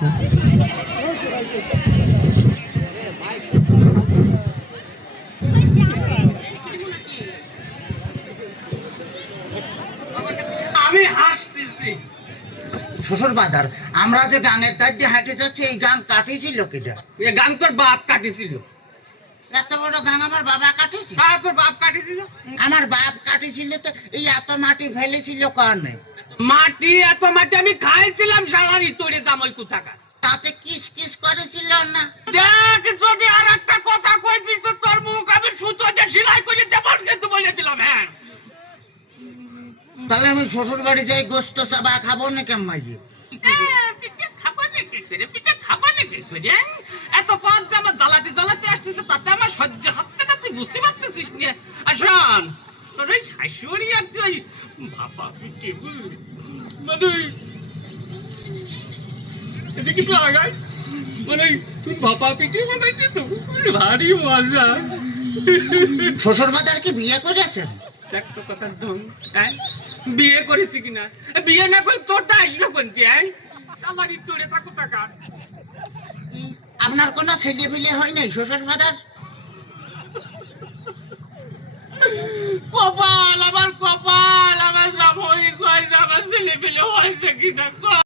আমি হাসতেছি। শ্বশুর বাজার, আমরা যে গাঙের ধার দিয়ে হাঁটে যাচ্ছি, এই গাং কাটিয়েছিল কেটা? এ গান তোর বাপ কাটিছিল। এত বড় গাং আমার বাবা কাটিয়েছিল? হ্যাঁ, তোর বাপ কাটিছিল। আমার বাপ কাটিয়েছিল তো এই এত মাটি ফেলেছিল কারণে? মাটি এত মাটি আমি খাইছিলাম শালারি তোরে জামাই কোথাকার। তাতে কিস কিস করেছিল না? দেখ, যদি আর একটা কথা কইছিস তো তোর মুখ আমি সুতো দিয়ে সেলাই করে দেব কিন্তু বলে দিলাম। হ্যাঁ, তাহলে আমি শ্বশুর বাড়ি যাই গোস্ত চাবা খাবো না কেমন? পিঠে খাবা নাকি করে, পিঠে খাবা নাকি করে? এত পথ যে আমার জ্বালাতে জ্বালাতে আসতেছে, তাতে আমার সহ্য হচ্ছে না, তুই বুঝতে পারতেছিস না। আসুন, তোর ওই শাশুড়ি আর কি ওই বাবা পিঠে মানে এদিকে তো আগায় মানে তুই বাবা পিঠে বানাইছে তো ভারী মজা। শ্বশুর বাজার কি বিয়ে করেছেন? দেখ তো কথার ঢং। হ্যাঁ, বিয়ে করেছি কিনা? বিয়ে না করে তোরটা আসলো কোনটি? হ্যাঁ, আমারই তোরে তাকো টাকা। আপনার কোনো ছেলে পিলে হয় নাই শ্বশুর বাজার? কপাল, আমার কপাল, আমার জামাই কয় আমার ছেলে পেলে হয়েছে কিনা।